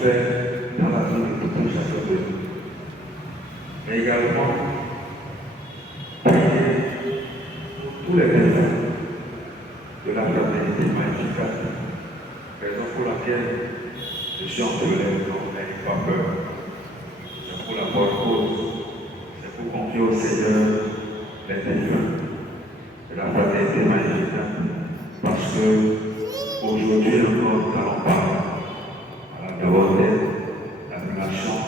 fait dans la vie de tout chacun de nous. Mais également, prier pour tous les bienfaits de la fraternité magnifique, raison pour laquelle je suis entre les donc n'ayez pas peur. C'est pour la bonne cause, c'est pour confier au Seigneur les défunts de la fraternité magnifique, parce que aujourd'hui encore nous allons parler d'abord de la relation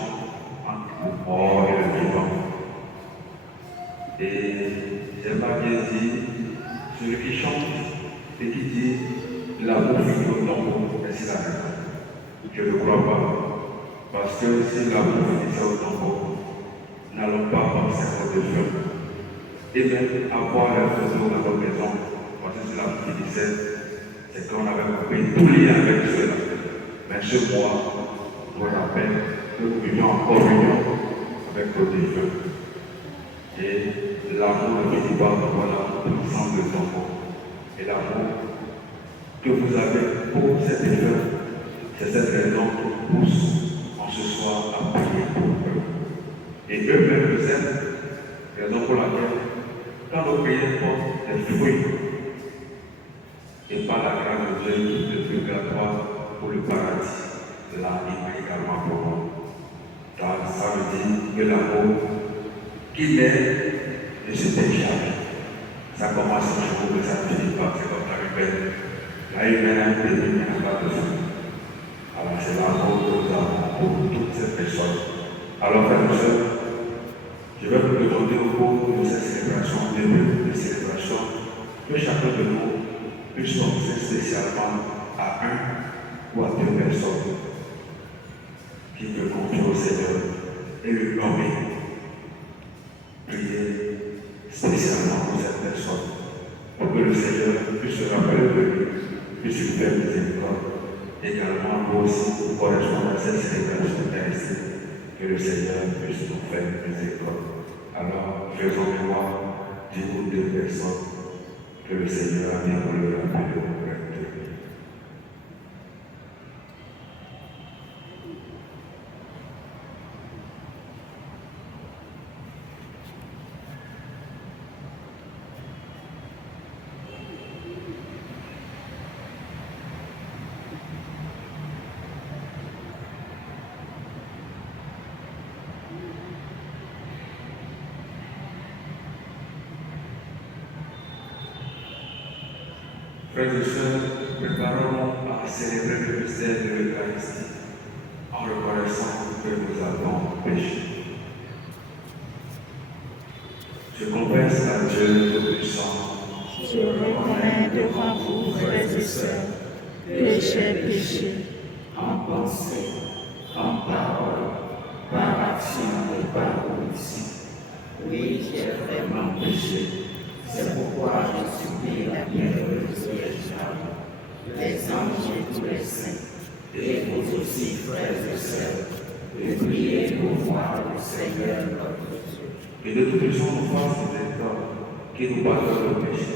entre le mort et le vivant. Et j'aimerais bien dire, celui qui chante et qui dit l'amour finit au tombeau, mais c'est la raison. Je ne crois pas. Parce que si l'amour finissait au tombeau, nous n'allons pas penser aux défunts. Et même avoir les photos dans nos maisons, parce que si l'amour finissait, c'est qu'on avait coupé tout lien avec ceux-là. Mais ce mois, nous rappelle que nous vivions en communion avec nos défunts. Et l'amour ne finit pas, voilà, tout semble le tombeau. Et l'amour que vous avez pour ces défunts, c'est cette raison qui nous pousse en ce soir à prier pour eux. Et eux-mêmes nous aiment, raison pour laquelle, quand nos prières portent des fruits, et par la grâce de Dieu, tout est purgatoire pour le paradis, là, il va également pour nous. Car ça veut dire que l'amour qui naît ne se décharge. Ça commence un jour, mais ça ne finit pas, c'est comme la humaine. La humaine a un début, mais n'a pas de fin. Alors c'est l'amour que nous avons pour toutes ces personnes. Alors, frères et sœurs, je vais vous demander au cours de cette célébration, de célébration, que chacun de nous puisse penser spécialement à un ou à deux personnes qui peut confier au Seigneur et le nommer. Prier spécialement pour cette personne, pour que le Seigneur puisse se rappeler de lui, puisse lui faire miséricorde. Également, nous aussi, pour correspondre à cette célébration d'Aïsée, que le Seigneur puisse nous faire miséricorde. Alors, faisons mémoire d'une ou deux personnes que le Seigneur a bien voulu rappeler auprès de lui. Frères et sœurs, préparons à célébrer le mystère de l'Eucharistie en reconnaissant que nous avons péché. Je confesse à Dieu Tout-Puissant. Je reconnais devant vous, frères et sœurs, que j'ai péché en pensée, en parole, par action et par omission. Oui, j'ai vraiment péché. C'est pourquoi je supplie la bienheureuse Vierge Marie, les anges et tous les saints, et vous aussi, frères et sœurs, de prier pour moi, le Seigneur notre Dieu. Et de toute façon, nous fasse miséricorde, qui nous pardonne le péché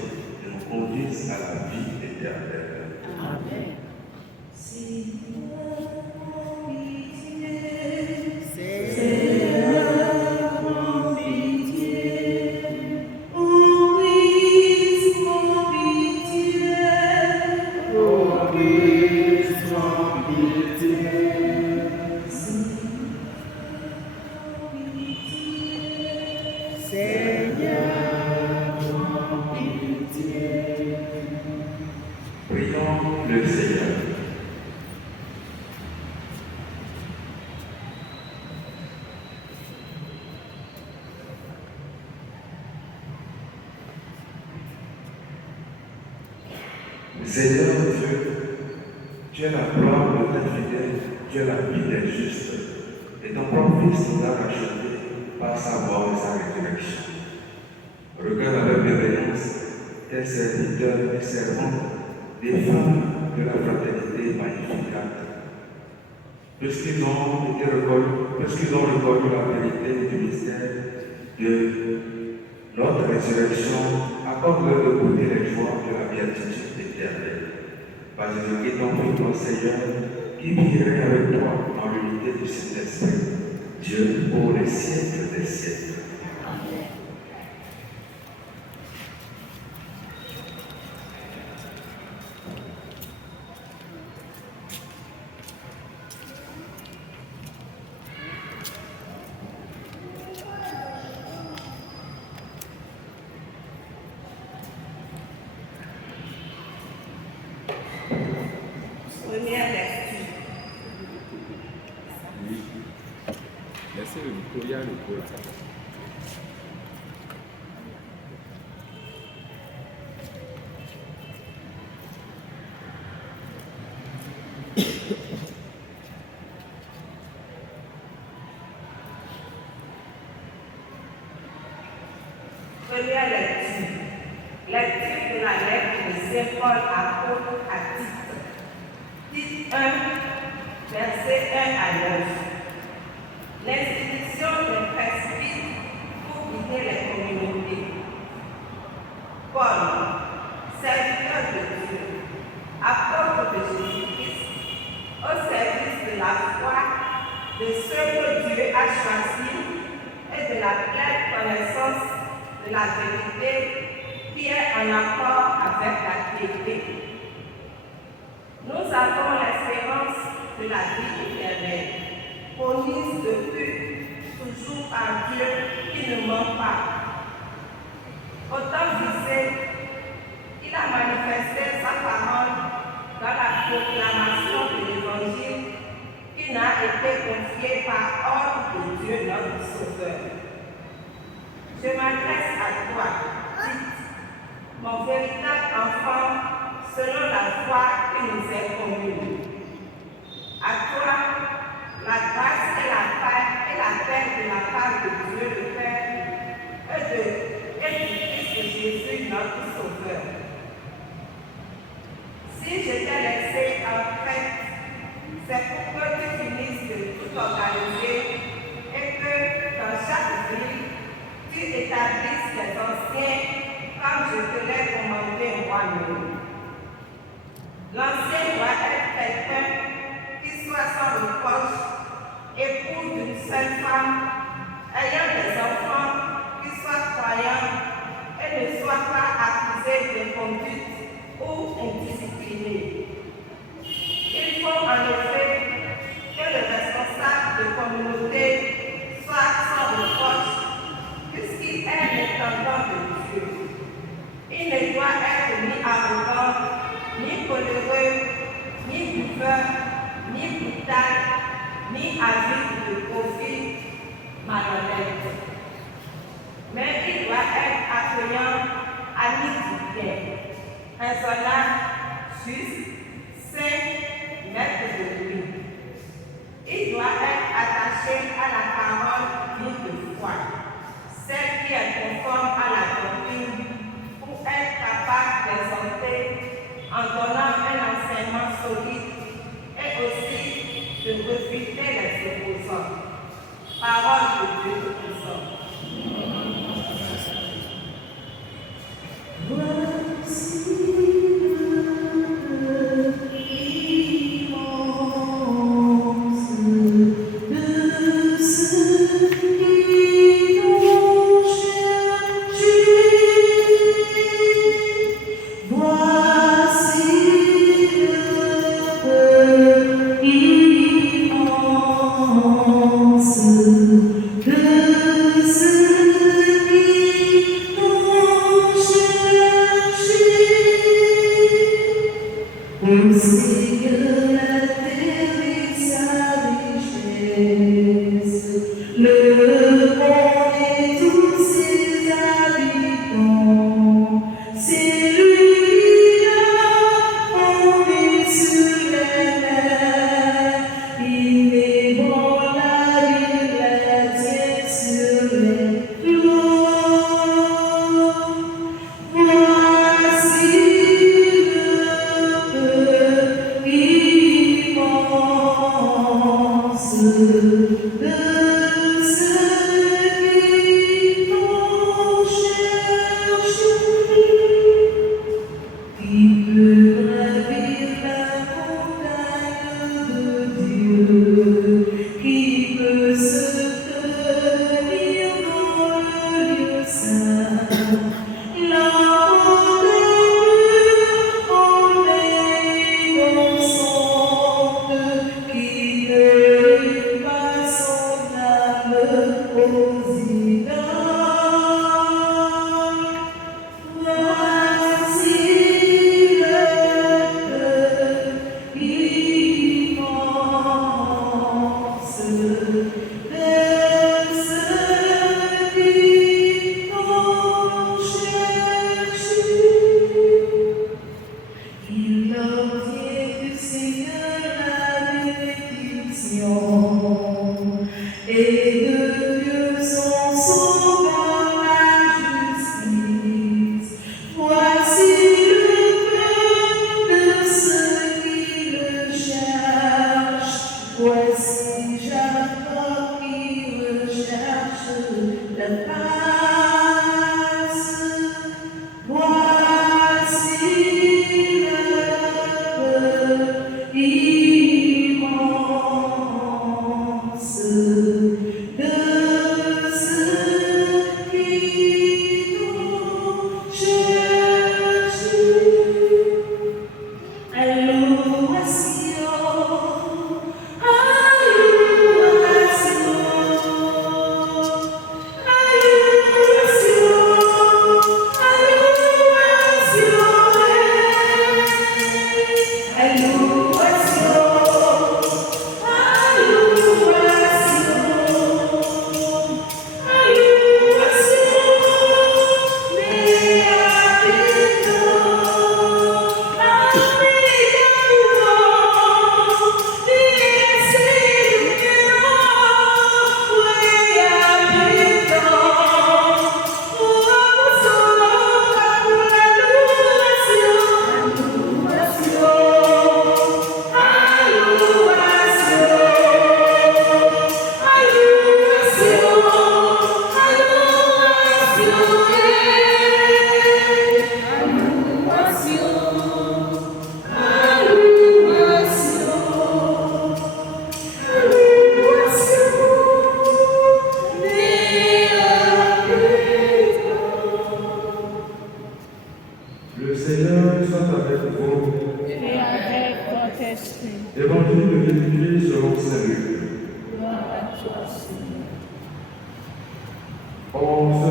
et nous conduise à la vie éternelle. Amen. Prions le Seigneur. Seigneur Dieu, tu es la gloire de tes fidèles, tu es la vie des justes, et ton propre Fils nous a rachetés par sa mort et sa résurrection. Regarde avec bienveillance tes serviteurs et servantes, des femmes de la fraternité magnifique, puisqu'ils ont reconnu la vérité du mystère de notre résurrection, accorde-leur de goûter les joies de la béatitude éternelle. Par Jésus-Christ, ton Fils, ton Seigneur, qui vivrait avec toi dans l'unité du Saint-Esprit, Dieu pour les siècles des siècles. Amen. Première lecture. Oui. Laissez le micro, il y a le micro là. Première lecture. Lecture de la lettre de Saint Paul apôtre à Tite. Tite 1, verset 1 à 9. L'institution des presbytes pour guider les communautés. Paul, serviteur de Dieu, apôtre de Jésus-Christ, au service de la foi de ceux que Dieu a choisis et de la pleine connaissance de la vérité qui est en accord avec la piété. Nous avons l'espérance de la vie éternelle, promise depuis toujours par Dieu qui ne ment pas. Au temps visé, il a manifesté sa parole dans la proclamation de l'Évangile qui n'a été confié par ordre de Dieu notre Sauveur. Je m'adresse à toi, Tite, mon véritable enfant, selon la foi qui nous est commune. À toi, la grâce et la paix de la part de Dieu le Père et du Christ de Jésus notre Sauveur. Si je t'ai laissé en Crète, c'est pour que tu finisses de tout organiser et que dans chaque ville, tu établisses les anciens comme je te l'ai commandé moi-même. L'ancien doit être quelqu'un qui soit sans reproche, époux d'une seule femme, ayant des enfants qui soient croyants et ne soient pas accusés de conduite ou indisciplinés. Il faut en effet que le responsable de communauté soit sans reproche, puisqu'il est l'intendant de Dieu. Il ne doit être ni arrogant, ni coléreux, ni buveur, ni brutal, ni avide de profit malhonnête. Mais il doit être accueillant, ami du bien, raisonnable, juste, saint, maître de lui. Il doit être attaché à la parole digne de foi, celle qui est conforme à la doctrine, pour être capable d'exhorter en donnant un enseignement solide et aussi de réfuter les opposants. Parole de Dieu Tout-Puissant. Immense de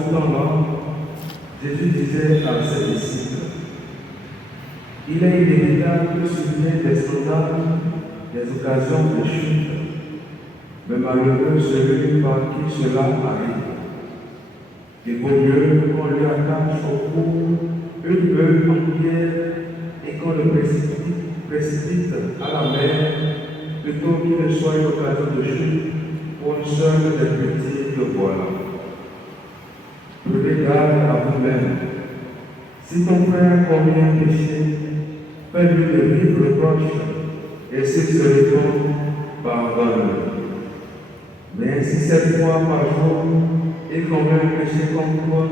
temps-là, Jésus disait à ses disciples, il est inévitable que surviennent des scandales, des occasions de chute, mais malheureux celui par qui cela arrive. Il vaut mieux qu'on lui attache au cou une bœuf en pierre et qu'on le précipite à la mer, plutôt qu'il ne soit une occasion de chute pour une seule des petits que voilà. Prenez garde à vous-même. Si ton frère commet un péché, fais-lui de vivre reproche, et s'il se répand, pardonne-le. Mais si 7 fois par jour, il commet un péché contre toi,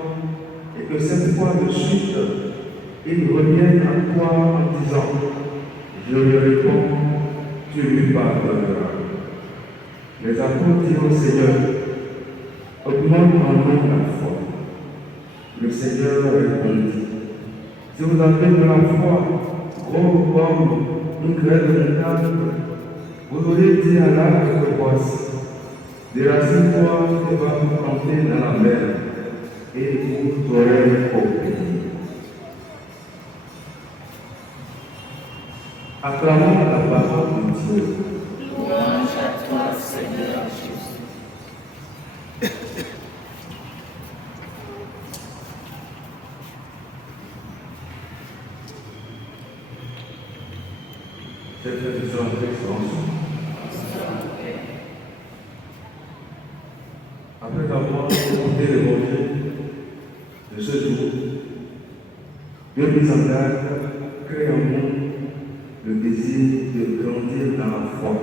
et que cette fois de suite, il revienne à toi en disant, je lui réponds, tu lui pardonneras. Les apôtres dirent au Seigneur, augmente en nous la foi. Le Seigneur répondit, si vous avez de la foi, gros comme une graine de moutarde, vous aurez dit à l'arbre de voici, déracine-toi et va vous planter dans la mer, et vous aurez obéi. Acclamons la parole de Dieu. Louange à toi, Seigneur Jésus. Chers frères et sœurs en Christ, après avoir écouté l'évangile de ce jour, Dieu nous engage, crée en nous le désir de grandir dans la foi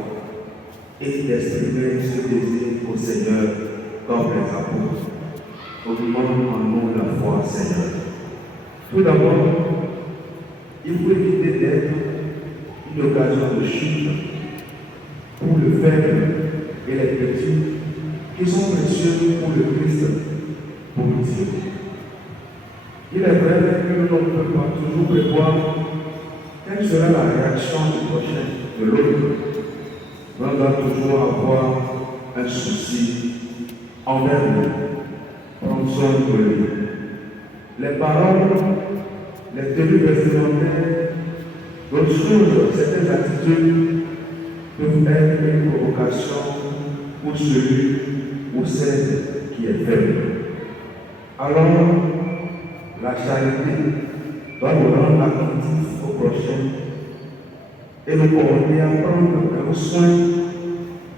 et d'exprimer ce désir au Seigneur comme les apôtres. Augmente en nous la foi, Seigneur. Tout d'abord, il faut éviter d'être une occasion de chute pour le faible et les petits qui sont précieux pour le Christ, pour Dieu. Il est vrai que l'on ne peut pas toujours prévoir quelle sera la réaction du prochain, de l'autre. On doit toujours avoir un souci envers lui, prendre soin de lui. Les paroles, les tenues vestimentaires, d'autres choses, certaines attitudes peuvent être une provocation pour celui ou celle qui est faible. Alors, la charité doit nous rendre attentifs au prochain et nous porter à prendre un soin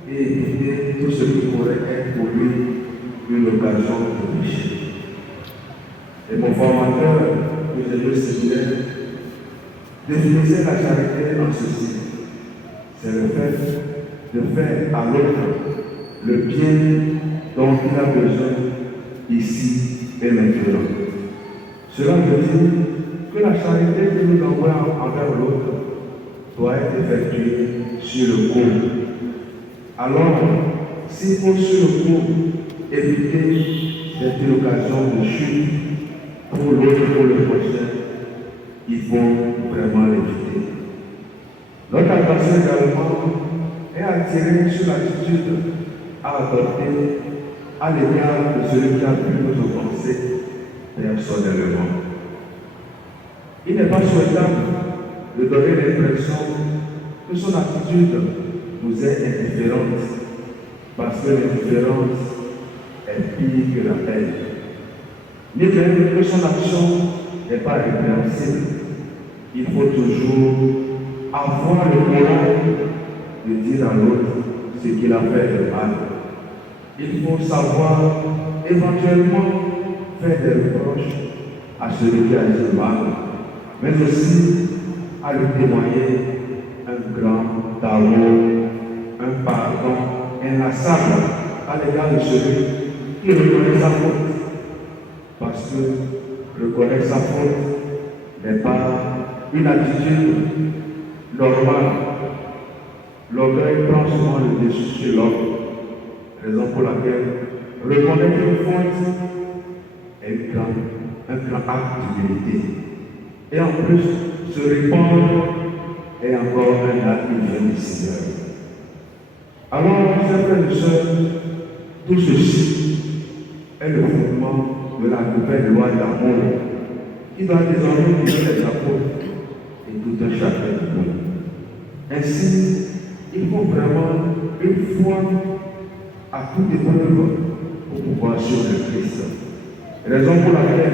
et éviter tout ce qui pourrait être pour lui une occasion de péché. Et mon formateur, que j'ai lu séminaire, définissait la charité en ceci. C'est le fait de faire à l'autre le bien dont il a besoin ici et maintenant. Cela veut dire que la charité que nous envoyons envers l'autre doit être effectuée sur le coup. Alors, s'il faut sur le coup éviter d'être une occasion de chute pour l'autre, pour le prochain, il faut vraiment l'éviter. Notre attention également est attirée sur l'attitude à adopter à l'égard de celui qui a pu nous offenser personnellement. Il n'est pas souhaitable de donner l'impression que son attitude nous est indifférente, parce que l'indifférence est pire que la haine. Ni même que son action n'est pas répréhensible. Il faut toujours avoir le courage de dire à l'autre ce qu'il a fait de mal. Il faut savoir éventuellement faire des reproches à celui qui a dit mal, mais aussi à lui témoigner un grand amour, un pardon inlassable à l'égard de celui qui reconnaît sa faute. Parce que reconnaître sa faute n'est pas une attitude normale. L'orgueil prend souvent le dessus sur l'homme, raison pour laquelle reconnaître une faute est un grand acte d'humilité. Et en plus, se répandre est encore un acte qui vient du Seigneur. Alors, chers frères et sœurs, tout ceci est le fondement de la nouvelle loi d'amour qui doit désormais guider les apôtres et tout un chacun de nous. Ainsi, il faut vraiment une foi à toute épreuve pour pouvoir suivre le Christ. Raison pour laquelle,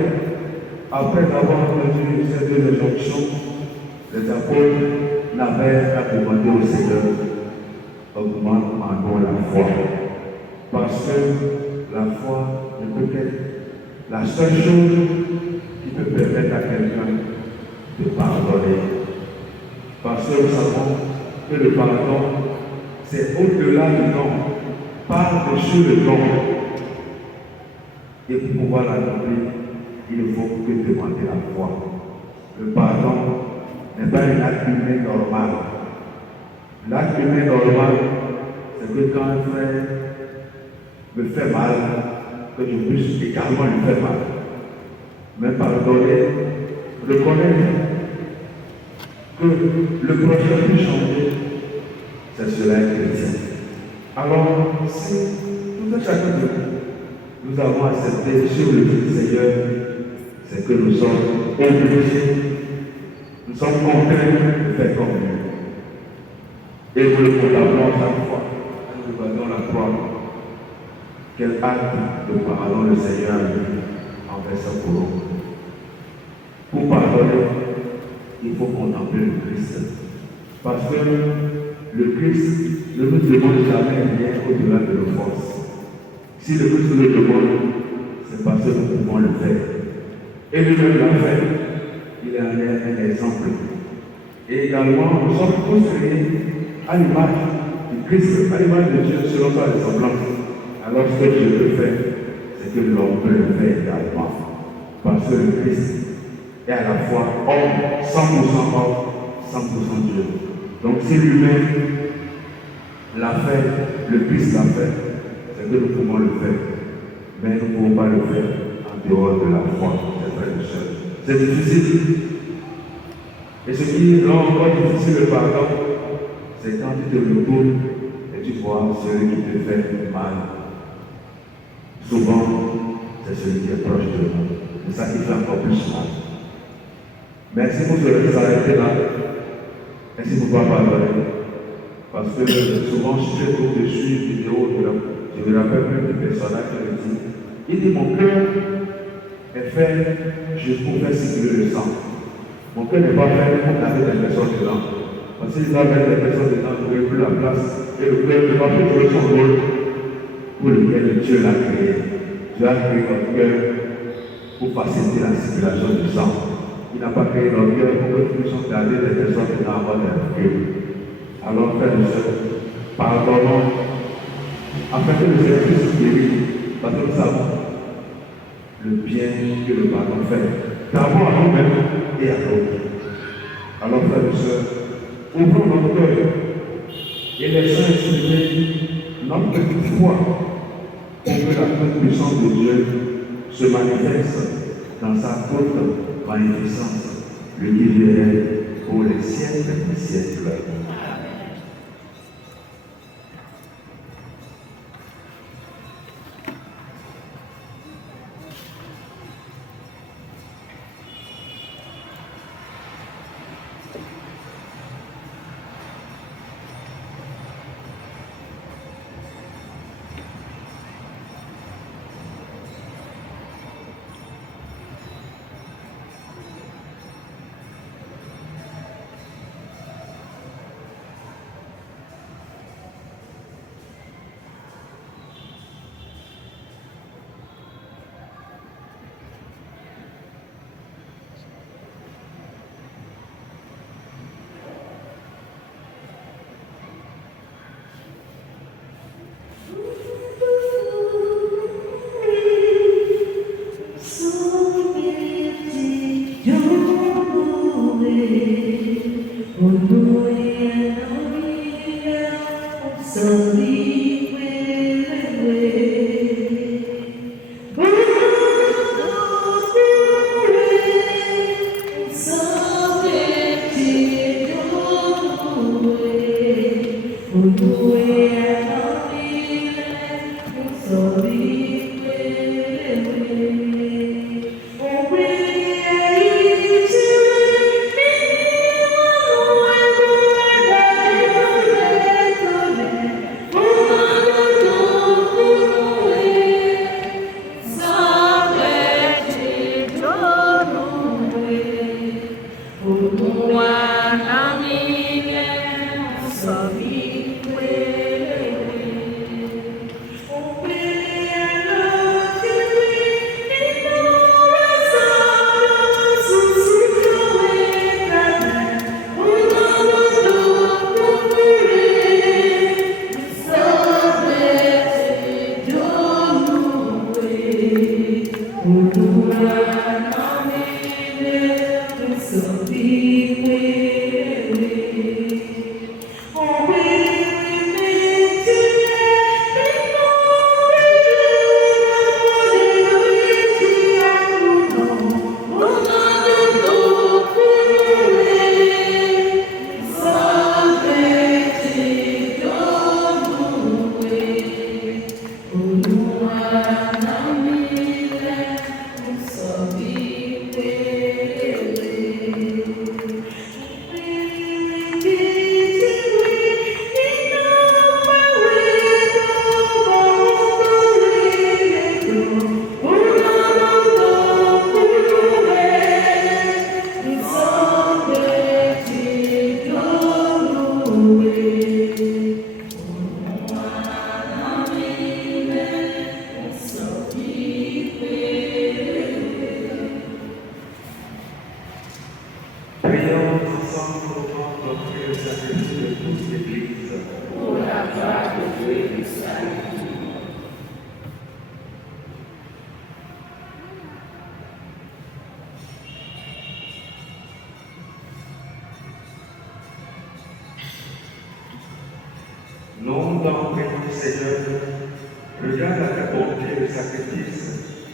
après avoir entendu ces deux injonctions, les apôtres n'avaient qu'à demander au Seigneur, augmente en nous la foi. Parce que la foi ne peut qu'être la seule chose qui peut permettre à quelqu'un de pardonner. Parce que nous savons que le pardon, c'est au-delà du don, par-dessus le don. Et pour pouvoir l'accomplir, il ne faut que demander la foi. Le pardon n'est pas un acte humain normal. L'acte humain normal, c'est que quand un frère me fait mal, que je puisse également lui faire mal. Mais pardonner, reconnaître que le prochain peut changer, c'est cela est chrétien. Alors, si tout un chacun de nous avons accepté sur le Seigneur, c'est que nous sommes obligés, nous sommes contraints de faire comme lui. Et nous le condamnons chaque fois, nous regardons la croix. Quel acte de pardon le Seigneur a mis envers sa couronne. Pour pardonner, il faut contempler le Christ. Parce que le Christ ne nous demande jamais rien au-delà de nos forces. Si le Christ nous le demande, c'est parce que nous pouvons le faire. Et lui-même l'a fait. Il en est un exemple. Et également, nous sommes tous créés à l'image du Christ, à l'image de Dieu, selon sa ressemblance. Alors ce que Dieu peut faire, c'est que l'homme peut le faire également. Parce que le Christ est à la fois homme, 100% homme, 100% Dieu. Donc si lui-même l'a fait, le Christ l'a fait, c'est que nous pouvons le faire. Mais nous ne pouvons pas le faire en dehors de la foi, c'est frères et sœurs. C'est difficile. Et ce qui rend encore difficile le pardon, c'est quand tu te retournes et tu vois celui qui te fait mal. Souvent, c'est celui qui est proche de nous. C'est ça qui fait encore plus mal. Mais si vous devez s'arrêter là, et si vous ne pouvez pas pardonner, parce que souvent, si je trouve dessus une vidéo, je me rappelle même du personnage qui me dit, il dit, mon cœur est fait juste pour faire circuler le sang. Mon cœur n'est pas fait pour taper des personnes dedans. Parce qu'il va mettre des personnes dedans, il n'y aurait plus la place. Et le cœur ne va plus jouer son rôle pour lequel Dieu l'a créé. Dieu a créé notre cœur pour faciliter la circulation du sang. Il n'a pas créé notre cœur pour que nous puissions garder des personnes dedans avant d'être. Alors, frères et sœurs, pardonnons, afin que le Seigneur puisse guérir, parce que nous savons le bien que le pardon fait, d'abord à nous-mêmes et à d'autres. Alors, frères et sœurs, ouvrons notre cœur et laissons exprimer notre petite foi pour que la toute puissance de Dieu se manifeste dans sa toute magnificence, le qui vient pour les siècles des siècles.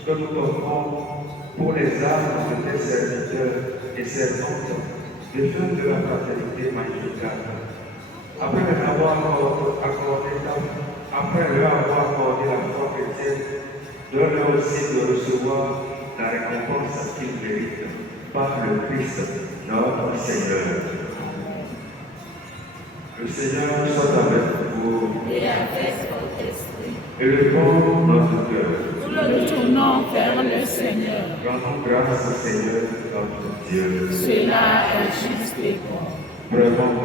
que nous t'offrons pour les âmes de tes serviteurs et servantes, des femmes de la fraternité magnificale. Après leur avoir accordé la foi chrétienne, donne-leur aussi de recevoir la récompense qu'ils méritent par le Christ, notre Seigneur. Le Seigneur soit avec vous Et avec votre esprit. et le pont notre cœur. Nous le tournons vers le Seigneur. Rendons grâce au Seigneur notre Dieu. Cela est juste et bon. Vraiment,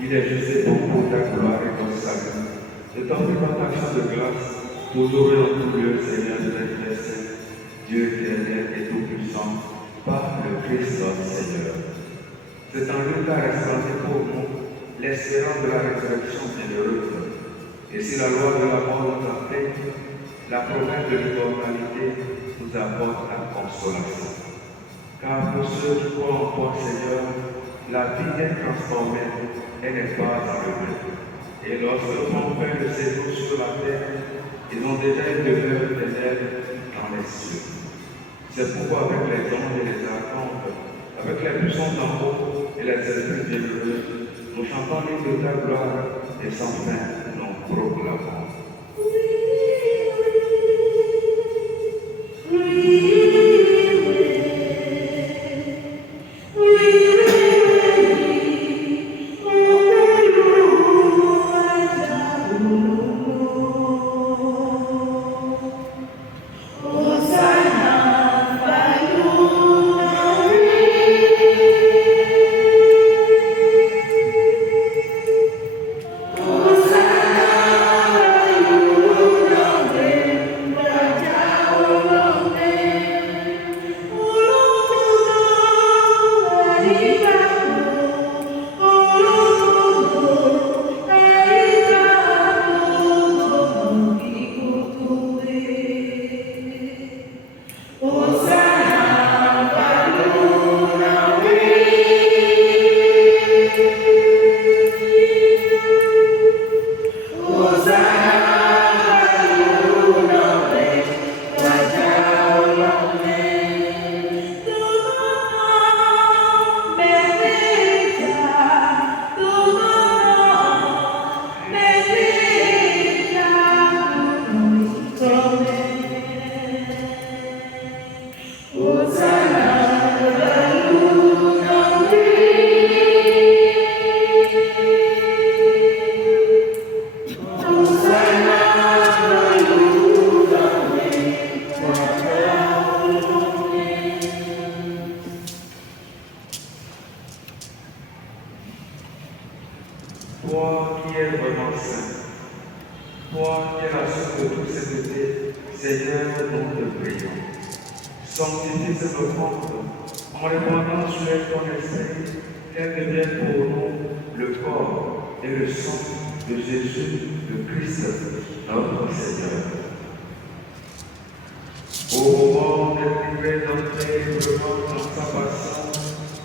il est juste et bon pour ta gloire et ton salut. De t'offrir notre action de grâce pour louer en tout lieu, Seigneur de l'universel, Dieu éternel et tout-puissant, par le Christ notre Seigneur. C'est en lui qu'a resplendi pour nous l'espérance de la résurrection bienheureuse. Et si la loi de la mort nous empêche, la promesse de l'immortalité nous apporte la consolation. Car pour ceux qui croient en toi, Seieur, la vie est transformée, elle n'est pas enlevée. Et lorsque mon Père le séjour sur la terre, ils ont déjà une demeure éternelle dans les cieux. C'est pourquoi avec les anges et les archanges, avec les puissants d'en haut et les esprits bienheureux, nous chantons l'hymne de ta gloire et sans fin nous proclamons. Toi qui es vraiment saint, toi qui es la source de toute sainteté, Seigneur, nous te prions. Sanctifie cette offrande en répandant sur elle ton esprit, qu'elle devienne pour nous le corps et le sang de Jésus, le Christ, notre Seigneur. Au moment d'être livré d'entrer vraiment dans sa passion,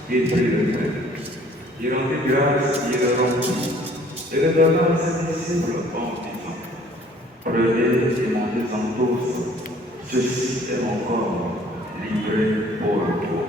il prit le pain. Il rendit grâce, il le rompit, et le donna à ses disciples en disant: Prenez et mangez-en tous, ceci est mon corps, livré pour vous.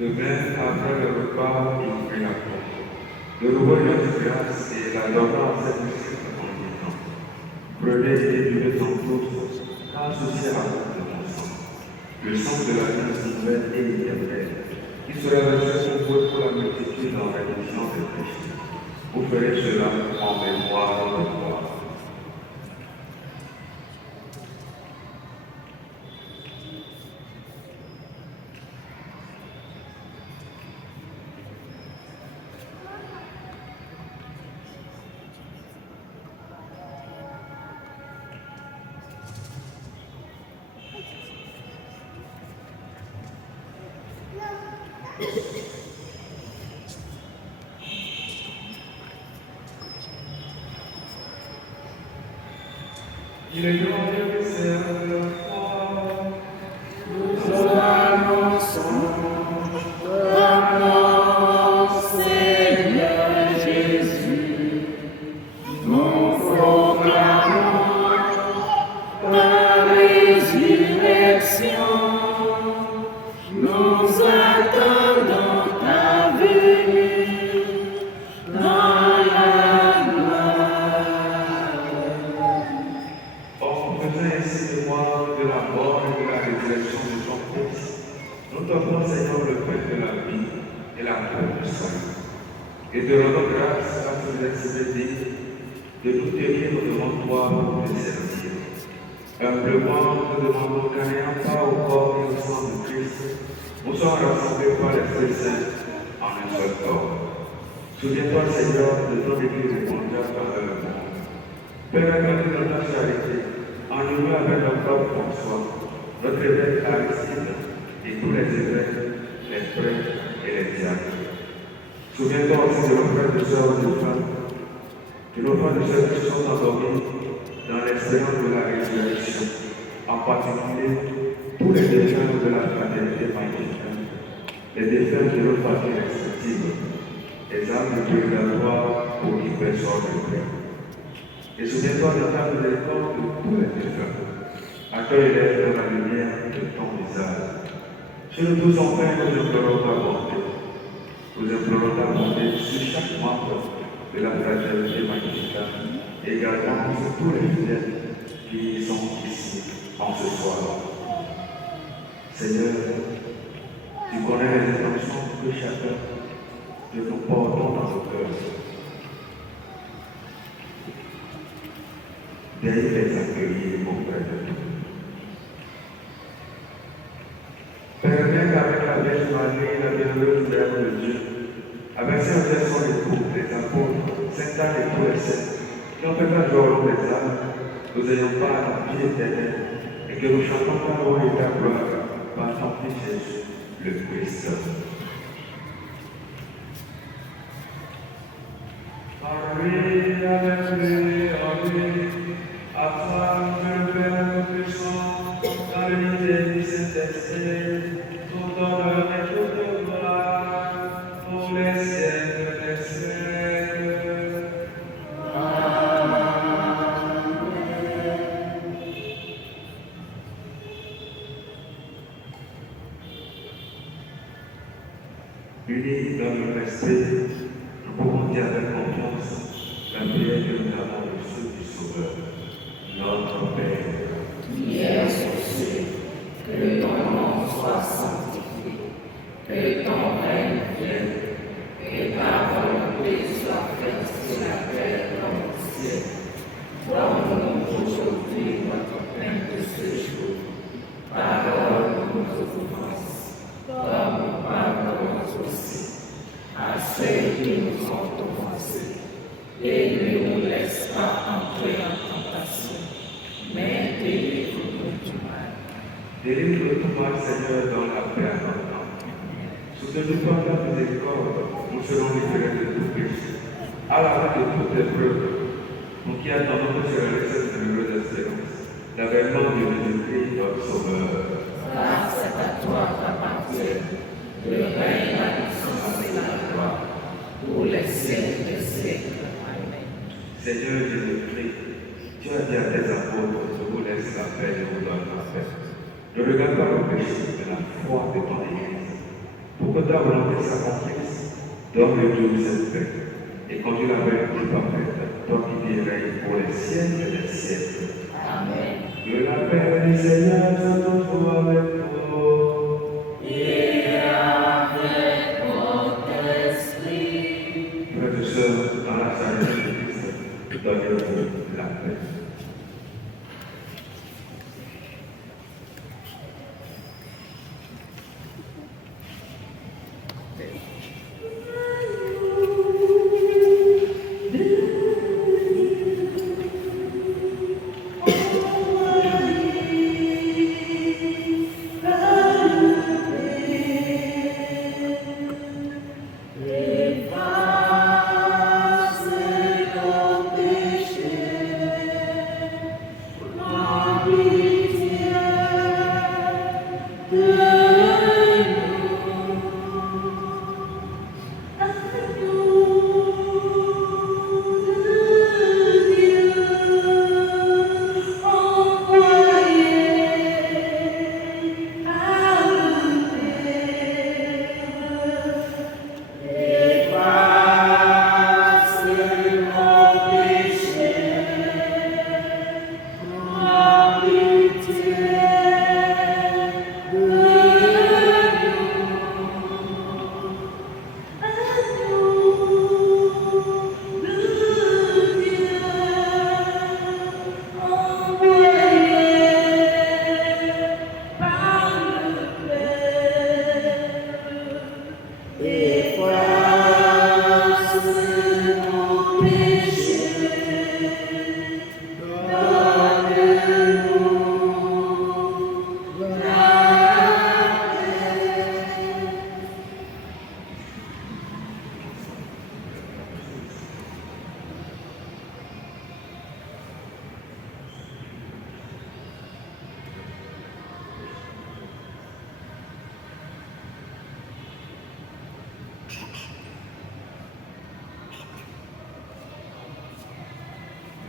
De même, après le repas, il prit la coupe. De nouveau, il rendit grâce et la donna à ses disciples en disant: Prenez et buvez-en tous, car ceci est la coupe de mon sang, le sang de l'alliance nouvelle et éternelle, qui sera versé pour vous pour la multitude en rémission des péchés. Vous ferez cela en mémoire de moi. Il est glorieux de servir toi. Nous annonçons ta mort, Seigneur Jésus. Nous proclamons ta résurrection. Nous attendons ta venue dans la gloire. En faisant ainsi mémoire de la mort et de la résurrection de ton Fils, nous t'offrons, Seigneur, le pain de la vie et la coupe du sang. Et te rendons grâce à ce laisser digne de nous tenir devant toi pour te servir. Humblement, nous demandons qu'en n'ayant pas au corps et au sang de Christ, nous sommes rassemblés par l'Esprit Saint en un seul corps. Souviens-toi, Seigneur, de ton Église répandue à travers le monde. Permets-nous de notre charité, en union avec notre propre François, notre évêque Aristide et tous les évêques, les prêtres et les diacres. Souviens-toi aussi de nos frères et sœurs de femmes, de nos frères et sœurs qui sont endormis dans l'espérance de la résurrection, en particulier tous les défunts de la fraternité magnifique, les défunts de nos familles respectives, les âmes de purgatoire pour qui personne ne prie. Et souviens-toi de ta miséricorde de tous les défunts. Accueille-les dans la lumière de ton visage. Sur nous tous, enfin, nous implorons ta bonté. Nous implorons ta bonté sur chaque membre de la fraternité magnifique, et également sur tous les fidèles qui sont ici en ce soir. Seigneur, tu connais les intentions que chacun de nous portons dans nos cœurs. Daigne les accueillir auprès de toi. Permets qu'avec la Vierge Marie, la bienheureuse Mère de Dieu, avec ses frères son époux, les apôtres, Saint Anne et tous les saints, qui ont fait la joie au des âmes, nous ayons pas à la vie éternelle, et que nous chantons ta loi et ta gloire par ton Fils Jésus, le Christ. Par lui, avec lui, en lui, à toi, le Père puissant, dans l'unité du Saint-Esprit, tout honneur et toute gloire, pour les siècles des siècles. Unis dans le respect, nous pouvons dire avec confiance la prière que nous avons reçue du Sauveur. Notre Père, Qui es aux cieux, que ton nom soit sanctifié, que ton règne vienne, que ta volonté soit faite sur la terre comme au ciel. Donne-nous aujourd'hui notre pain de ce jour. Pardonne-nous nos offenses, comme nous pardonnons aussi à ceux qui nous ont offensés. Et ne nous laisse pas entrer en tentation, mais délivre-nous du mal. délivre tout mal, Seigneur, dans la paix à notre temps. Soutenu par ta miséricorde, nous serons libérés de tout péché, à la fin de toute épreuve, nous qui attendons sur cette heureuse espérance, l'avènement de Jésus-Christ, notre Sauveur. Grâce à toi t'appartient le règne, la puissance et la gloire, pour les siècles des siècles. Amen. Seigneur Jésus-Christ, tu as dit à tes apôtres, je vous laisse la paix, je vous donne la paix. Ne regarde pas le péché de la foi de ton Église. Pour que ta volonté s'accomplisse, donne-lui cette paix et conduis-la vers une vie parfaite, toi qui règnes pour les siècles des siècles. Amen. Que la paix du Seigneur soit avec vous. Et avec votre esprit. Frères et sœurs, dans la charité de Christ, donnez-vous la paix.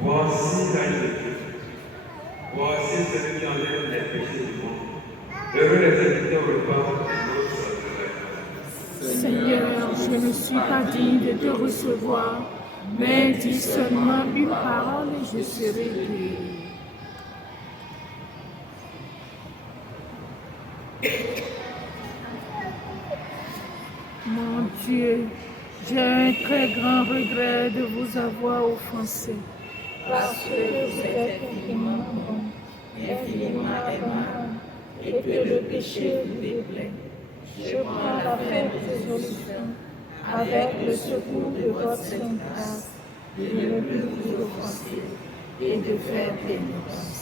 Voici l'agneau de Dieu. Voici celui qui enlève les péchés du monde. Heureux les invités au repas de notre Sauveur. Seigneur, je ne suis pas digne de te recevoir, mais dis seulement une parole et je serai guéri. Mon Dieu, j'ai un très grand regret de vous avoir offensé, parce que vous êtes infiniment bon, infiniment aimable, et que le péché vous déplaît. Je prends la ferme résolution, avec le secours de votre sainte grâce, de ne plus vous offenser et de faire pénitence.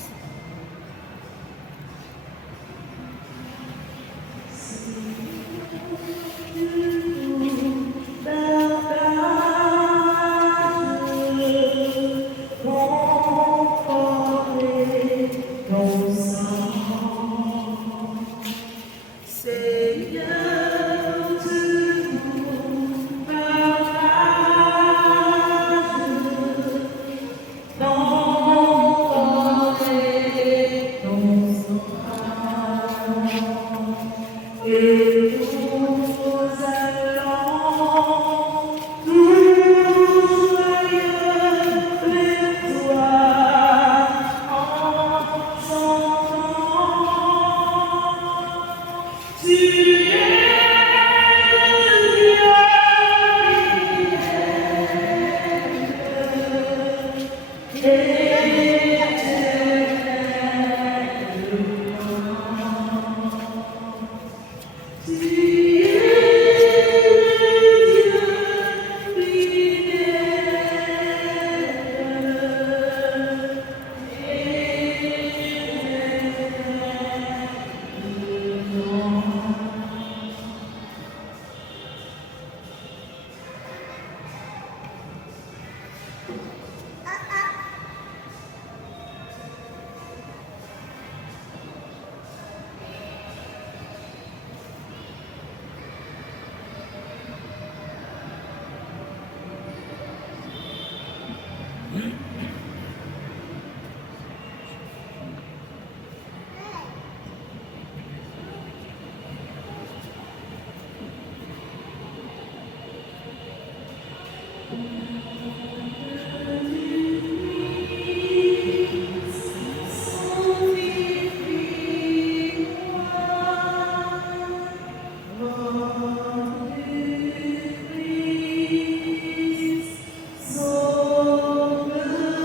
So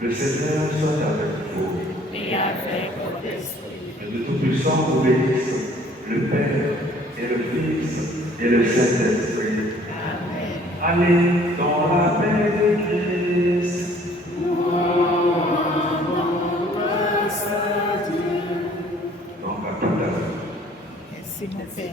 Le Seigneur soit avec vous. Et avec votre esprit. Que le Tout-Puissant vous bénisse, le Père et le Fils et le Saint-Esprit. Amen. Allez dans la paix de Christ. Donc à tout à l'heure. Merci mon Père.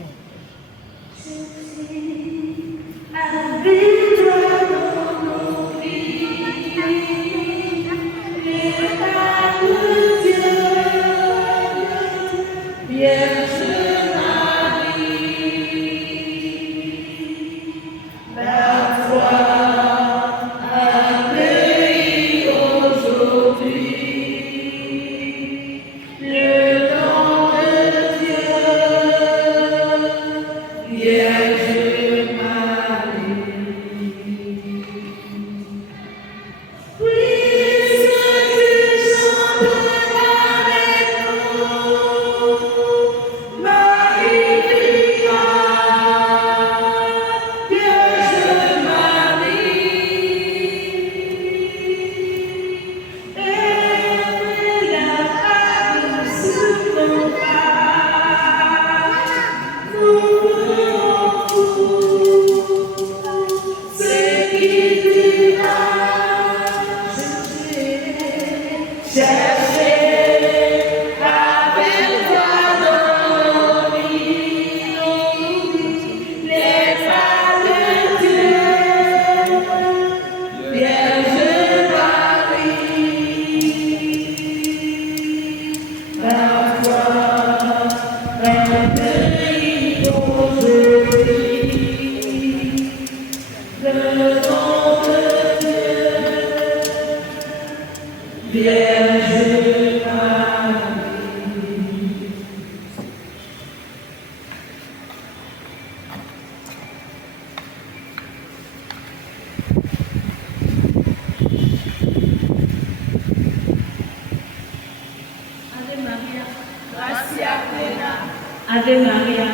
Ave Maria,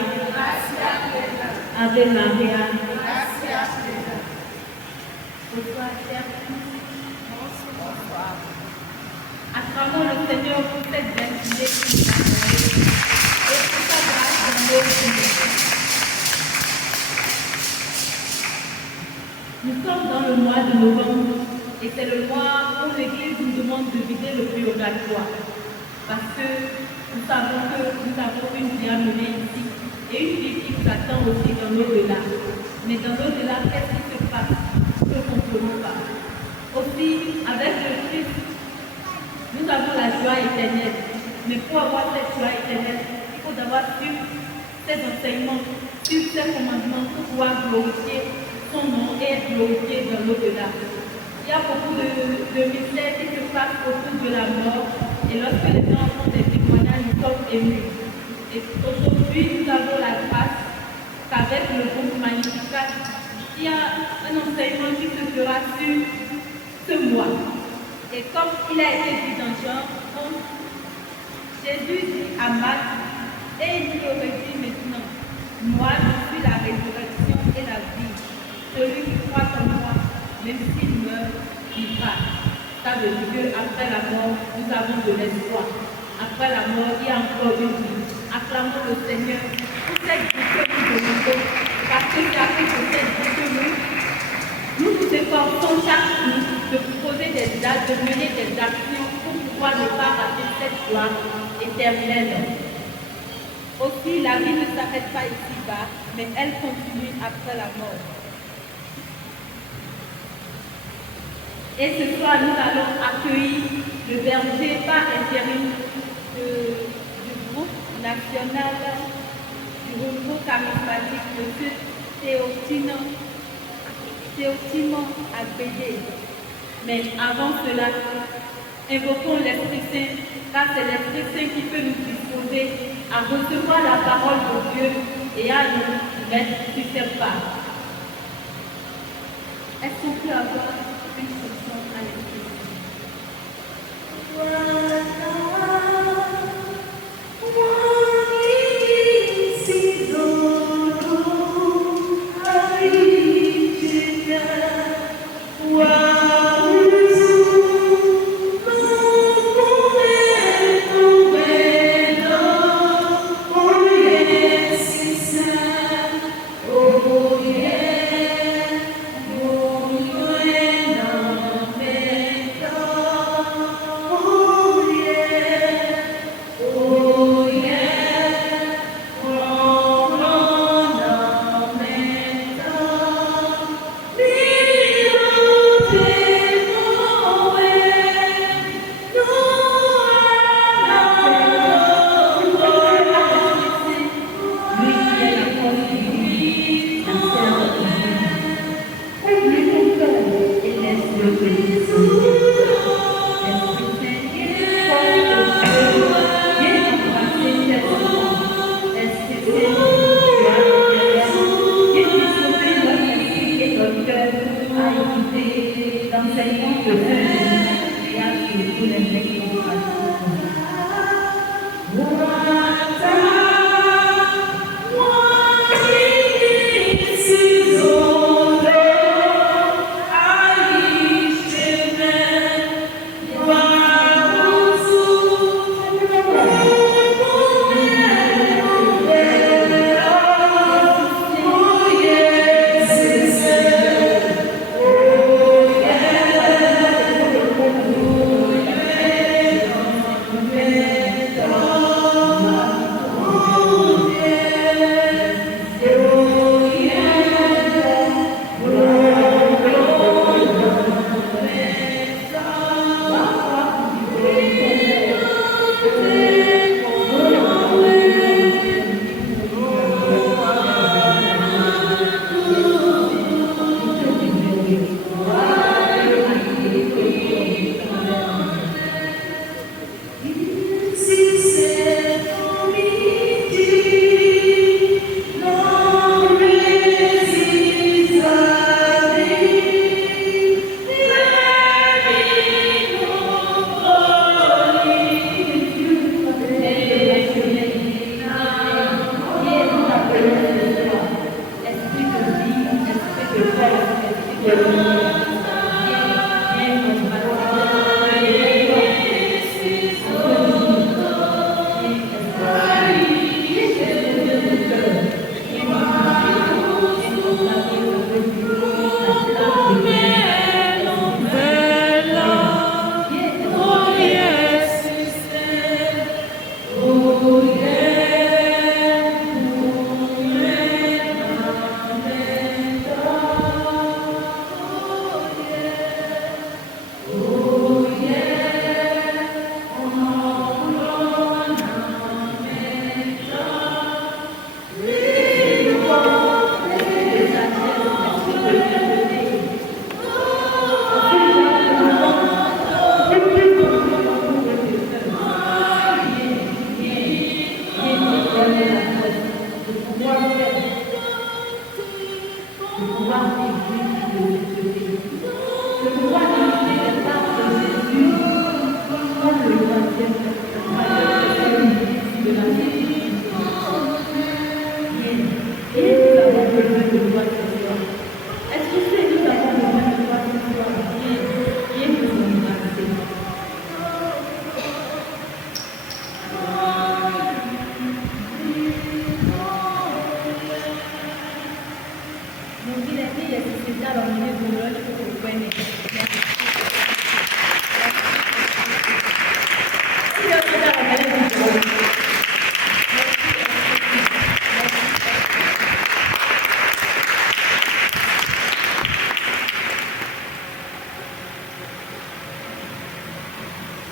Ave Maria, bonsoir. Acclamons le Seigneur pour cette destinée qui nous a donnée et pour sa grâce dans nos vies. Nous sommes dans le mois de novembre et c'est le mois où l'Église nous demande de vider le purgatoire. Parce que nous avons une vie à mener ici et une vie qui nous attend aussi dans l'au-delà. Mais dans l'au-delà, qu'est-ce qui se passe? Que nous ne comprenons pas. Aussi, avec le Christ, nous avons la joie éternelle. Mais pour avoir cette joie éternelle, il faut d'abord suivre ses enseignements, suivre ses commandements pour pouvoir glorifier son nom et être glorifié dans l'au-delà. Il y a beaucoup de mystères qui se passent autour de la mort. Et lorsque les gens font des témoignages, nous sommes émus. Et aujourd'hui, nous avons la grâce qu'avec le groupe Magnificat, il y a un enseignement qui se fera sur ce mois. Et comme il a été dit dans Jean 11, Jésus dit à Marc, et il lui aurait dit maintenant, moi je suis la résurrection et la vie. Celui qui croit en moi, même s'il meurt, vivra. Ça veut dire qu'après la mort, nous avons de l'espoir. Après la mort, il y a encore une vie. Acclamons le Seigneur pour cette vie que nous demandons, parce que c'est à cause de cette vie que nous nous efforçons chaque jour de poser des dates, de mener des actions pour pouvoir ne pas rater cette gloire éternelle. Aussi, la vie ne s'arrête pas ici-bas, mais elle continue après la mort. Et ce soir, nous allons accueillir le berger par intérim du groupe national du renouveau charismatique, M. Théotime Agbédé. Mais avant cela, invoquons l'Esprit Saint, car c'est l'Esprit Saint qui peut nous disposer à recevoir la parole de Dieu et à nous mettre sur ses pas. Est-ce qu'on peut avoir une chanson à l'Esprit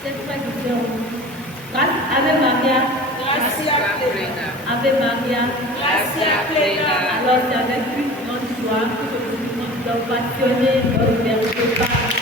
chers frères et sœurs, Ave Maria, Gracia plena. Ave Maria. Gracia plena. Alors c'est avec une grande joie que je vous demande d'ovationner notre Père de Pâques.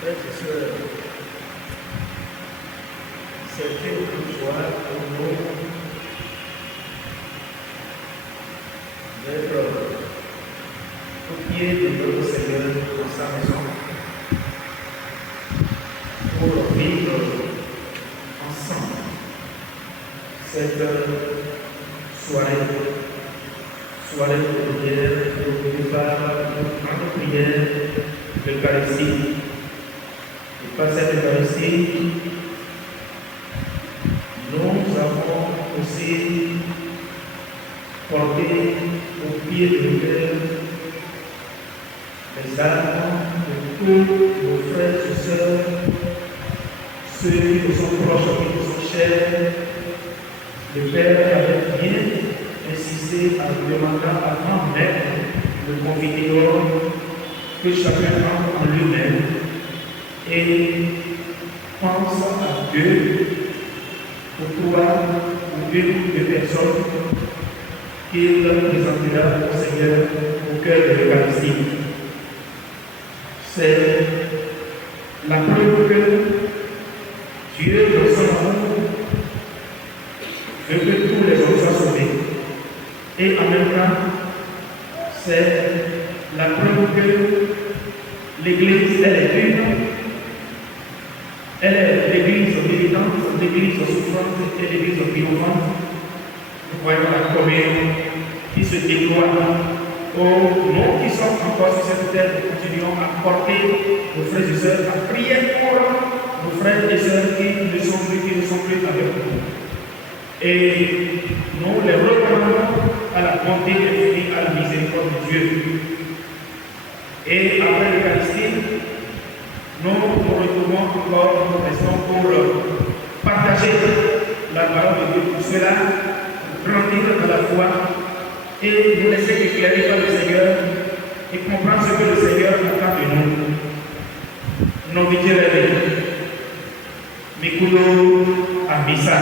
Frères et sœurs, c'est une joie pour nous d'être au pied de notre Seigneur dans sa maison pour vivre ensemble cette soirée de prière, de grande prière de l'Eucharistie. Et par cette Eucharistie, nous avons aussi porté au pied de l'autel les âmes de tous nos frères et sœurs, ceux qui nous sont proches, qui nous sont chers. Le Père avait bien insisté en demandant avant même le confinement que chacun entre en lui-même et pense à Dieu pour pouvoir ou une ou deux personnes qu'il présentera au Seigneur au cœur de l'Eucharistie. C'est la preuve que Dieu, dans son amour, veut que tous les hommes soient sauvés. Et en même temps, c'est la preuve que l'Église, elle est une. Elle est l'Église militante, l'Église souffrante et l'Église triomphante. Nous voyons la commune qui se déploie. Nous qui sommes encore sur cette terre, nous continuons à porter nos frères et sœurs, à prier pour nos frères et sœurs qui ne sont plus avec nous. Et nous les recommandons à la bonté infinie, à la miséricorde de Dieu. Et après l'Eucharistie, nous nous retrouvons encore, nous restons pour partager la parole de Dieu. Pour cela, grandir dans la foi et nous laisser éclairer par le Seigneur et comprendre ce que le Seigneur attend de nous. Nous vigiles, Mikulo Amisa.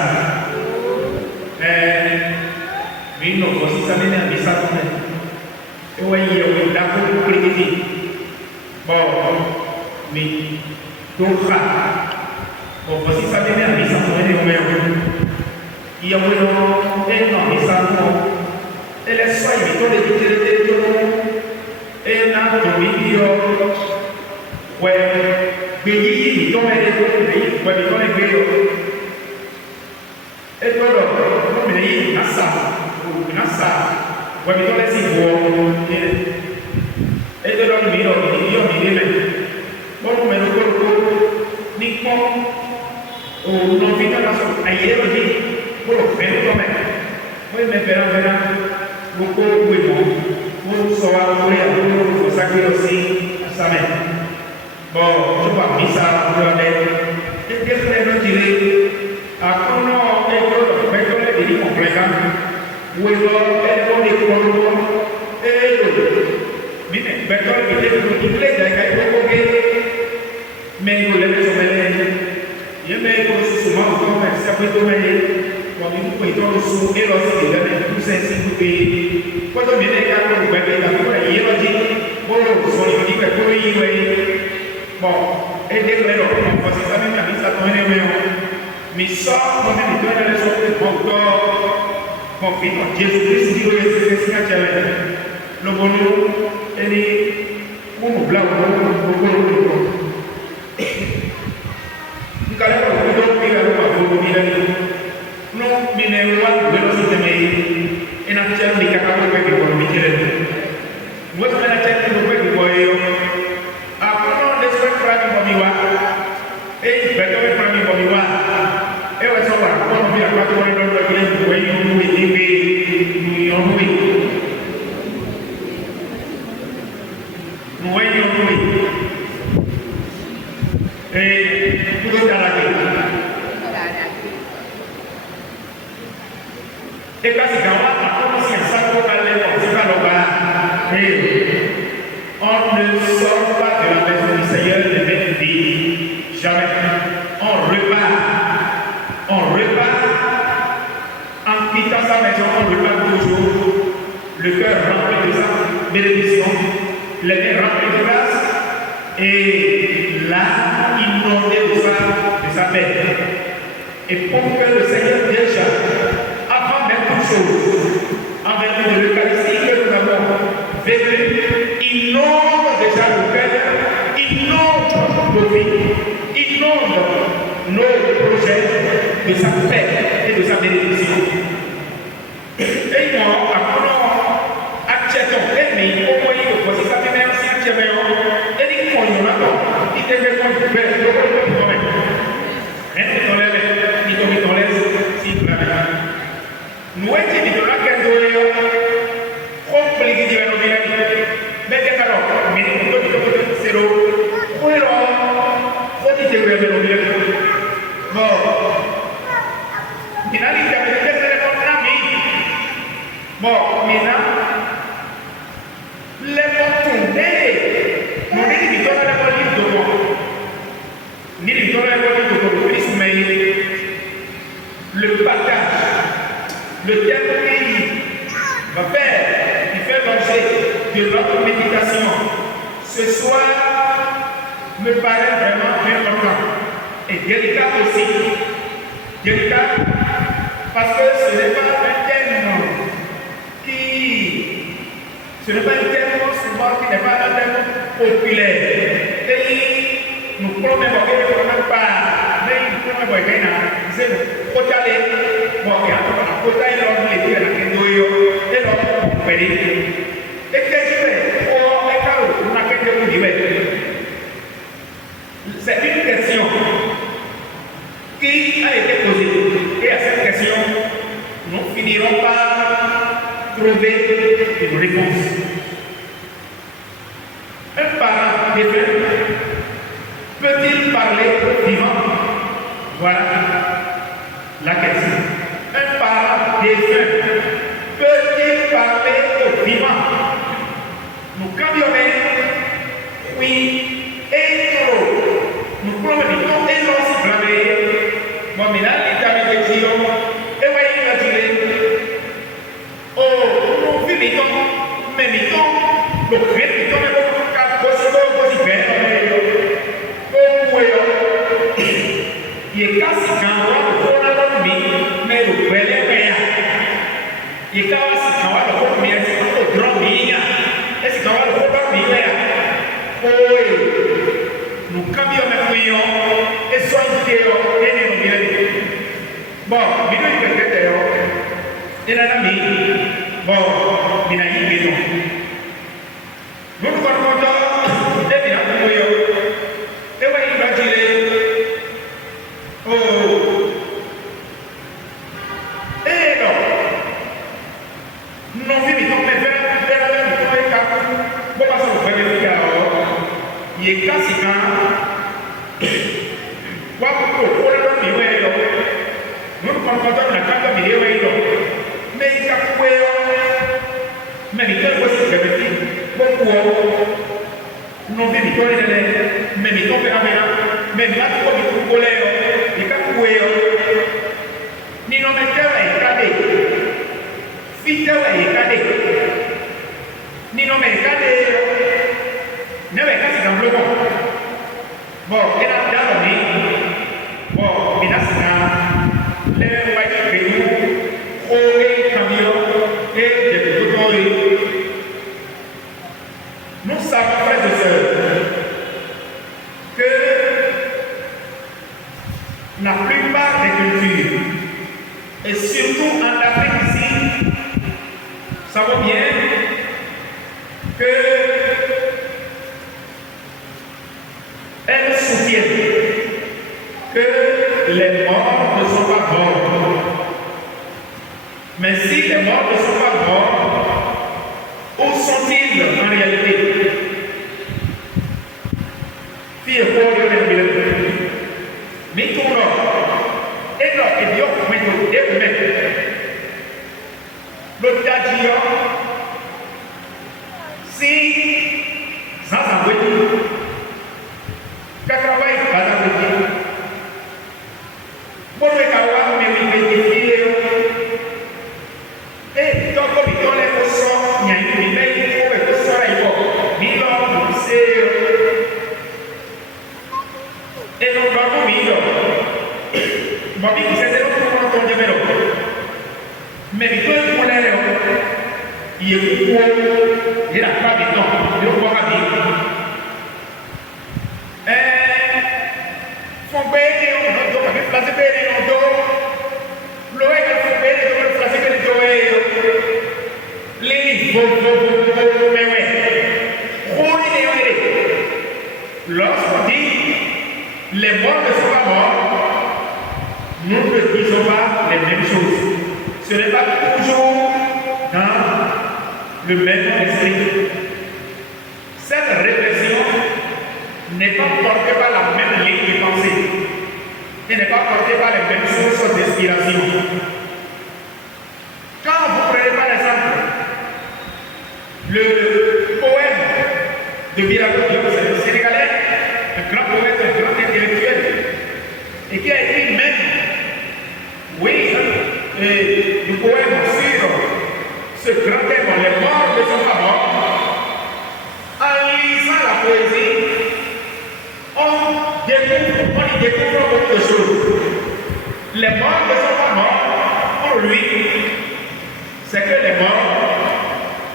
Mais nous aussi ça mène à Amisa quand même. Et oui, il y a d'accord pour critiquer. Bon. Mais donc voici ça vient à Missa pour aider au meilleur. Il y a un énorme Missa et les soins ils ont des difficultés et n'a de vidéo ouais béni ils ont des vidéo et tout le monde dit nasa ouais ils ont les signes et de l'autre ils ont bon, mais le corps, ni comme on vit dans la sorte ailleurs, pour le faire toi-même. Oui, mais verra, beaucoup, oui, pour savoir, pour sacrer aussi à sa mère. Bon, je vois, mis ça, pour aller, et qu'est-ce que je dirais, à quand on est dans le fait qu'on est dit complètement, où est-ce qu'on est dans les corps, et mais maintenant, il est dans les mais su e lo si dice tu sei sicuro quando viene il capo di perché la figura io oggi quello sono io dico quello io boh e devo vero ma se sta mi ha visto come mi so come mi torna le sue molto confino Gesù Cristo dico che si cacciare lo buono e di uno blau kalau hidup di dalam bumi ini, no mineral velocity ini, enak jangan dikatakan bagi orang mikir. Buat mana jangan bagi boyo. Aku no desperate prami pemiwa, betul prami pemiwa. Wajah orang, kalau biar aku orang orang lagi boyo nui Itu cara kita. Kasih kawan, aku masih satu kali kita lupa. On ne sort pas de la maison du Seigneur de même vie. Jamais. On repart. En quittant sa maison, on repart toujours. Le cœur rempli de sa bénédiction, les mains remplies de grâce. Et là, inondé de sa paix. Et pour que le Seigneur déjà, avant même toute chose, en vertu de l'Eucharistie que nous avons vécu, inonde déjà le cœur, inonde nos vies, inonde nos projets de sa paix et de sa bénédiction. Et moi, après, acceptons, et au moyen de poser sa même si acceptons. Le partage, le terme pays va faire, qui fait l'objet de notre méditation ce soir me paraît vraiment important et délicat aussi. Délicat parce que ce n'est pas un terme ce n'est pas un terme souvent qui n'est pas un terme populaire. Et nous prenons même pas, mais nous prenons même Kotale, bon, et après, Kotale, l'homme, les filles, la Kendoyo, et l'homme, Péri. Et qu'est-ce que c'est? Oh, et quand on a quelque chose de c'est une question qui a été posée. Et à cette question, nous finirons par trouver une réponse. Un parent défunt peut-il parler au vivant? Voilà la question. Un parent défunt peut-il parler au vivant? Nous cambionnons, oui, et trop. Nous promettons et non si blâmer. Moi, maintenant, il y a des questions. Et voyez, il va dire, oh, nous vivons, mais nous, le fait, nous sommes quatre possibles, il est quasi quand mais le bel est il est quasi quand on mais c'est pas au grand bien est-ce qu'on va le faire bien oui nous cambions maintenant et soyons théo et nous bien bon mais nous il est théo et là ami bon mais là il est non nous nous parlons de bien pour yo et ouais il va dire e quasi quando ora mi vedo non quando una casa mi vedo me capueo me mi tengo questo che mi buon non mi torna me mi tocca a me mi fatto come un coleo mi capueo ni non metteva in cade Fite wa yekade. Ni no me yekade. Ne me kasi dans le bon. Bon, et là, dans le bon, et là, c'est le voyage que nous, au camion, et de l'autorité. Nous savons, frères et sœurs, que la plupart des cultures, et surtout en Afrique ici, savons bien que elles soutiennent que les morts ne sont pas morts. Mais si les morts ne sont pas morts, où sont-ils en réalité? Fille pour le mais tout le et là, et bien, le daddio, si ça veut dire que travail va dans pour le kawa, mais et donc, comme il y a les poissons, il y a une belle il faut que ce soit et donc, comme il y a mais il faut pour l'air, il est la part du temps, il est au pouvoir à vivre. Faut payer le dos, il faut placer le dos. L'oeil, il faut payer le dos, il faut placer le dos. Les mais ouais. Lorsqu'on dit les morts ne sont pas morts, nous ne disons pas les mêmes choses. Ce n'est pas toujours dans le même esprit. Cette réflexion n'est pas portée par la même ligne de pensée. Elle n'est pas portée par les mêmes sources d'inspiration. Quand vous prenez par exemple le poème de Birago Diop, c'est le Sénégalais, un grand poète, un grand intellectuel, et qui a écrit même, oui, le poème sur ce grand thème, les morts ne sont pas morts. En lisant la poésie, on y découvre beaucoup de choses. Les morts ne sont pas morts. Pour lui, c'est que les morts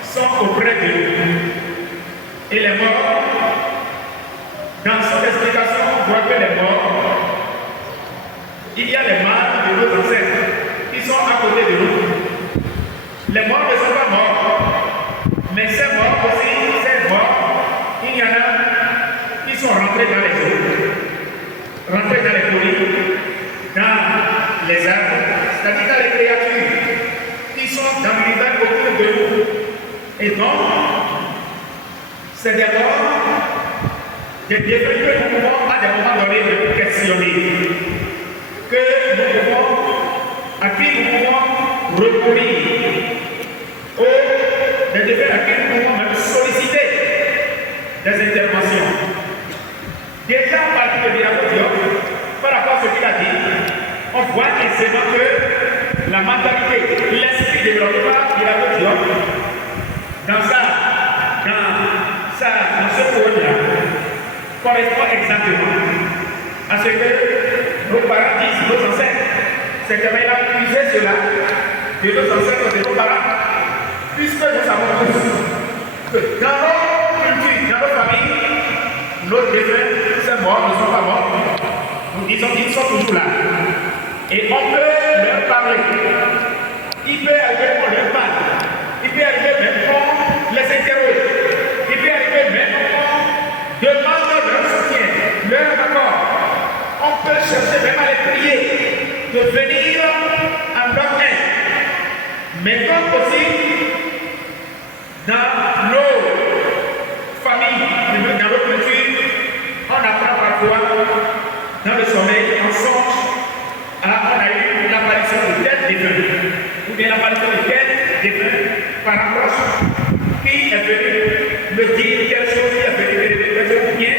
sont auprès de nous. Et les morts, dans son explication, on voit que les morts, il y a les mâles de nos ancêtres qui sont à côté de nous. Les morts ne sont pas morts, mais ces morts aussi, ces morts, il y en a qui sont rentrés dans les eaux, rentrés dans les collines, dans les arbres, c'est-à-dire dans les créatures qui sont dans l'univers autour de nous. Et donc, c'est des morts, des défis que nous pouvons à des moments donnés de questionner, à qui nous pouvons recourir, ou des défis à qui nous pouvons même solliciter des interventions. Déjà, par le Birago Diop, par rapport à ce qu'il a dit, on voit aisément que la mentalité, l'esprit de l'Europe, Birago Diop, dans ce poème-là, correspond exactement à ce que nos parents disent, nos ancêtres. C'est que il a puisé cela de nos ancêtres, de nos parents, puisque nous savons tous que dans nos cultures, dans nos familles, nos défunts, ces morts ne sont pas morts. Nous disons qu'ils sont toujours là. Et on peut leur parler. Il peut arriver qu'on leur parle. Il peut arriver même qu'on les interroge. Il peut arriver même qu'on demande leur soutien, leur accord. On peut chercher même à les prier de venir en leur aide. Mais comme possible, dans nos familles, dans nos cultures, on apprend parfois dans le sommeil, on songe, on a eu l'apparition de tête défunt, ou bien l'apparition de tête défunt par approche, qui est venu me dire quelque chose, qui est venu me dire quelque chose, bien,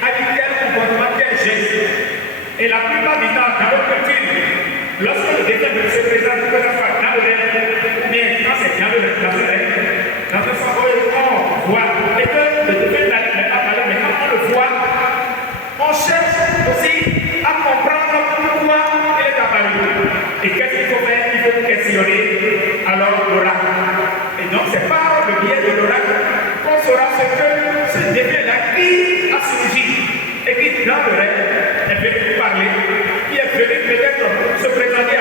avec tel comportement, tel geste. Et la plupart du temps, dans notre culture, lorsque le défunt se présente, que ce soit dans le rêve, ou bien quand c'est sillonner alors l'oracle. Et donc c'est par le biais de l'oracle qu'on saura ce que ce défunt-là qui a signifié et qui dans le rêve est venu parler, qui est venu peut-être se présenter